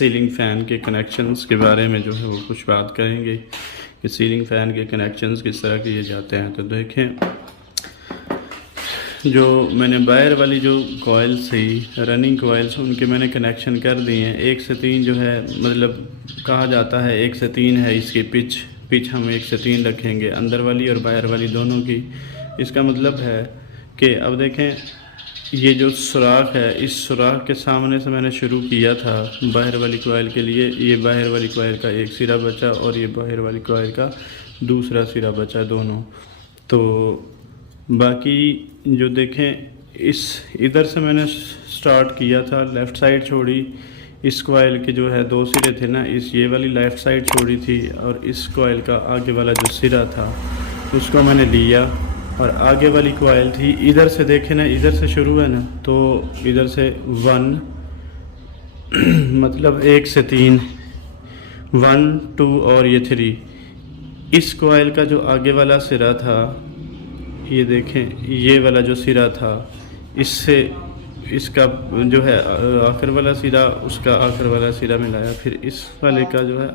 Ceiling fan के connections के बारे में जो है वो कुछ बात करेंगे कि सीलिंग फ़ैन के कनेक्शंस किस तरह किए जाते हैं। तो देखें, जो मैंने बाहर वाली जो कॉइल्स थी, रनिंग कॉइल्स, उनके मैंने कनेक्शन कर दिए हैं। 1 से 3 जो है, मतलब कहा जाता है 1 से 3 है इसकी पिच हम 1 से 3 रखेंगे, अंदर वाली और बाहर वाली दोनों की। इसका मतलब है कि अब देखें, ये जो सुराख है, इस सुराख के सामने से मैंने शुरू किया था बाहर वाली कॉइल के लिए। ये बाहर वाली कॉइल का एक सिरा बचा और ये बाहर वाली कॉइल का दूसरा सिरा बचा, दोनों। तो बाकी जो देखें, इस इधर से मैंने स्टार्ट किया था, लेफ़्ट साइड छोड़ी। इस कॉइल के जो है 2 सिरे थे ना, ये वाली लेफ़्ट साइड छोड़ी थी और इस कॉइल का आगे वाला जो सिरा था उसको मैंने लिया। और आगे वाली कॉइल थी, इधर से देखें ना, इधर से शुरू है ना, तो इधर से 1 मतलब 1 से 3, 1 2 और ये 3। इस कॉइल का जो आगे वाला सिरा था, ये देखें, ये वाला जो सिरा था, इससे इसका जो है आखिर वाला सिरा, उसका आखिर वाला सिरा मिलाया, फिर इस वाले का जो है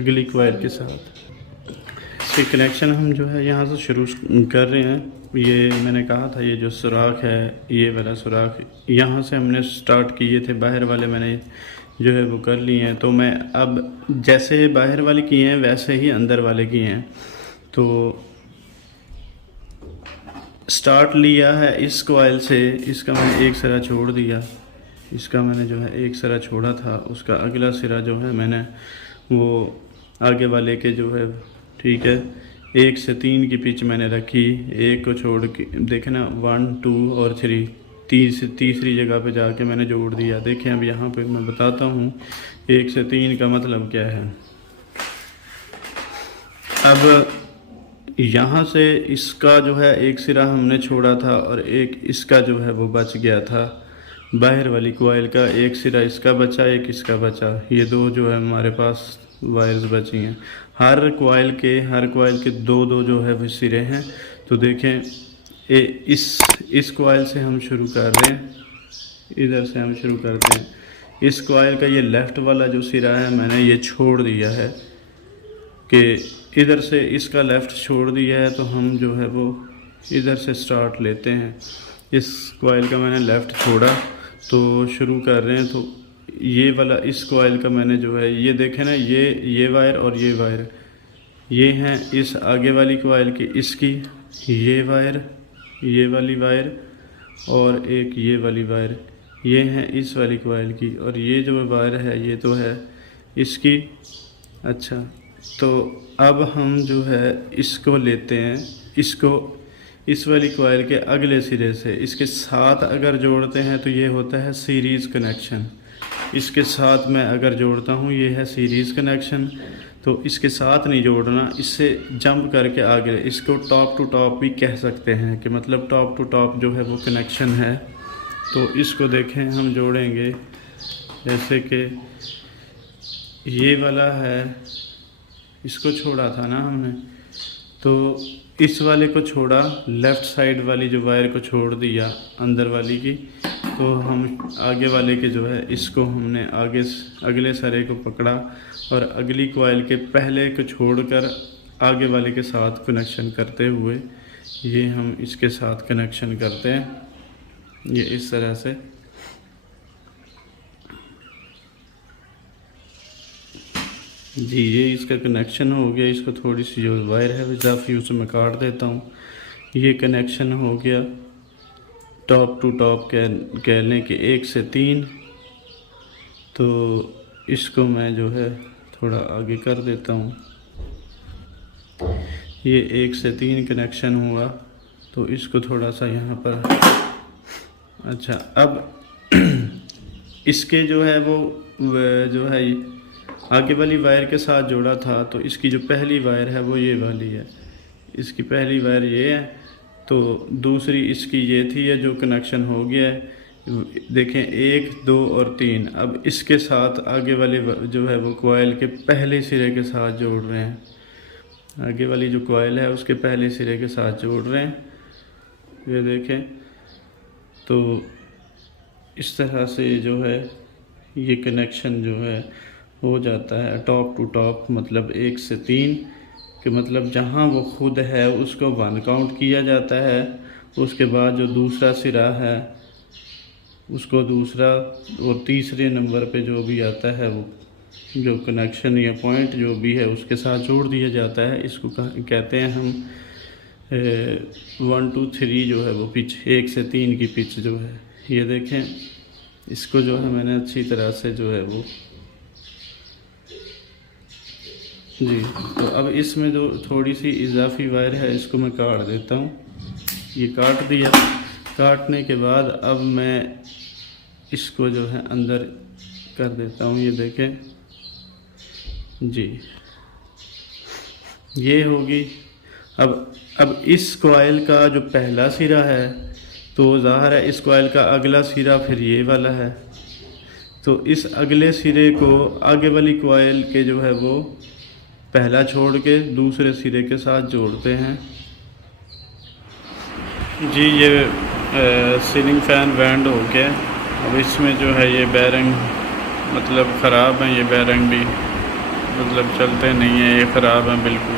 अगली कॉइल के साथ। इसके कनेक्शन हम जो है यहाँ से शुरू कर रहे हैं। ये मैंने कहा था, ये जो सुराख है, ये वाला सुराख, यहाँ से हमने स्टार्ट किए थे। बाहर वाले मैंने जो है वो कर लिए हैं। तो मैं अब जैसे बाहर वाले किए हैं वैसे ही अंदर वाले किए हैं। तो स्टार्ट लिया है इस कॉइल से, इसका मैंने एक सिरा छोड़ दिया, इसका मैंने जो है एक सिरा छोड़ा था, उसका अगला सिरा जो है मैंने वो आगे वाले के जो है, ठीक है, 1 से 3 की पिच मैंने रखी, एक को छोड़ के देखना 1 2 और 3, तीसरी जगह पे जाके मैंने जोड़ दिया। देखें, अब यहाँ पे मैं बताता हूँ 1 से 3 का मतलब क्या है। अब यहाँ से इसका जो है एक सिरा हमने छोड़ा था और एक इसका जो है वो बच गया था। बाहर वाली कॉइल का एक सिरा इसका बचा, एक इसका बचा, ये 2 जो है हमारे पास वायर्स बची हैं। हर कॉइल के 2-2 जो है वो सिरे हैं। तो देखें, इस कॉइल से हम शुरू कर रहे हैं, इधर से हम शुरू करते हैं। इस कॉइल का ये लेफ़्ट वाला जो सिरा है, मैंने ये छोड़ दिया है कि इधर से इसका लेफ़्ट छोड़ दिया है। तो हम जो है वो इधर से स्टार्ट लेते हैं। इस कॉइल का मैंने लेफ़्ट छोड़ा, तो शुरू कर रहे हैं। तो ये वाला इस कॉइल का मैंने जो है, ये देखें ना, ये वायर और ये वायर, ये हैं इस आगे वाली कॉइल की, इसकी ये वायर, ये वाली वायर और एक ये वाली वायर, ये हैं इस वाली कॉइल की। और ये जो वायर है ये तो है इसकी। अच्छा, तो अब हम जो है इसको लेते हैं, इसको इस वाली कॉइल के अगले सिरे से इसके साथ अगर जोड़ते हैं तो ये होता है सीरीज़ कनेक्शन। इसके साथ मैं अगर जोड़ता हूँ, ये है सीरीज़ कनेक्शन। तो इसके साथ नहीं जोड़ना, इससे जंप करके आगे, इसको टॉप टू टॉप भी कह सकते हैं कि मतलब टॉप टू टॉप जो है वो कनेक्शन है। तो इसको देखें, हम जोड़ेंगे, जैसे कि ये वाला है, इसको छोड़ा था ना हमने, तो इस वाले को छोड़ा, लेफ़्ट साइड वाली जो वायर को छोड़ दिया अंदर वाली की। तो हम आगे वाले के जो है, इसको हमने आगे अगले सरे को पकड़ा और अगली कॉइल के पहले को छोड़कर आगे वाले के साथ कनेक्शन करते हुए ये हम इसके साथ कनेक्शन करते हैं, ये इस तरह से। जी, ये इसका कनेक्शन हो गया। इसको थोड़ी सी जो वायर है इजाफी उसे मैं काट देता हूँ। ये कनेक्शन हो गया टॉप टू टॉप कह लें कि 1 से 3। तो इसको मैं जो है थोड़ा आगे कर देता हूँ। ये 1 से 3 कनेक्शन हुआ, तो इसको थोड़ा सा यहाँ पर, अच्छा, अब इसके जो है वो जो है आगे वाली वायर के साथ जोड़ा था। तो इसकी जो पहली वायर है वो ये वाली है, इसकी पहली वायर ये है। तो दूसरी इसकी ये थी, ये जो कनेक्शन हो गया है। देखें, 1 2 और 3। अब इसके साथ आगे वाले जो है वो कॉइल के पहले सिरे के साथ जोड़ रहे हैं। आगे वाली जो कॉइल है उसके पहले सिरे के साथ जोड़ रहे हैं, ये देखें। तो इस तरह से जो है ये कनेक्शन जो है हो जाता है टॉप टू टॉप, मतलब 1 से 3 कि मतलब जहाँ वो खुद है उसको 1 काउंट किया जाता है, उसके बाद जो दूसरा सिरा है उसको दूसरा, और तीसरे नंबर पे जो भी आता है वो जो कनेक्शन या पॉइंट जो भी है उसके साथ जोड़ दिया जाता है। इसको कहते हैं हम 1 2 3 जो है वो पिच, 1 से 3 की पिच जो है। ये देखें, इसको जो है मैंने अच्छी तरह से जो है वो जी। तो अब इसमें जो थोड़ी सी इजाफी वायर है इसको मैं काट देता हूँ। ये काट दिया, काटने के बाद अब मैं इसको जो है अंदर कर देता हूँ। ये देखें जी, ये होगी। अब इस कॉइल का जो पहला सिरा है तो ज़ाहिर है इस कॉइल का अगला सिरा फिर ये वाला है, तो इस अगले सिरे को आगे वाली कॉइल के जो है वो पहला छोड़ के दूसरे सिरे के साथ जोड़ते हैं जी। ये सीलिंग फ़ैन बैंड हो गया। अब इसमें जो है ये बैरिंग मतलब ख़राब है, ये बैरिंग भी मतलब चलते नहीं है, ये ख़राब है बिल्कुल।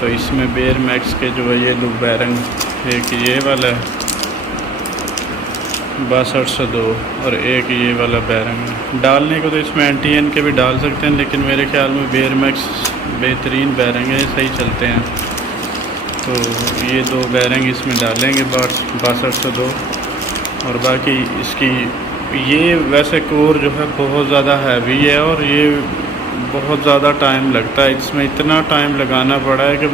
तो इसमें बेयर मैक्स के जो है ये लूप बैरिंग, एक ये वाला है 6202 और एक ये वाला बैरिंग है। डालने को तो इसमें NTN के भी डाल सकते हैं, लेकिन मेरे ख्याल में बेयर मैक्स बेहतरीन बैरिंग है, सही चलते हैं। तो ये 2 बैरिंग इसमें डालेंगे 6202, और बाकी इसकी ये वैसे कोर जो है बहुत ज़्यादा हैवी है और ये बहुत ज़्यादा टाइम लगता है इसमें, इतना टाइम लगाना पड़ा है कि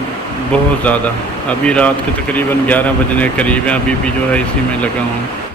बहुत ज़्यादा। अभी रात के तकरीबन 11 बजने करीब हैं, अभी भी जो है इसी में लगा हूँ।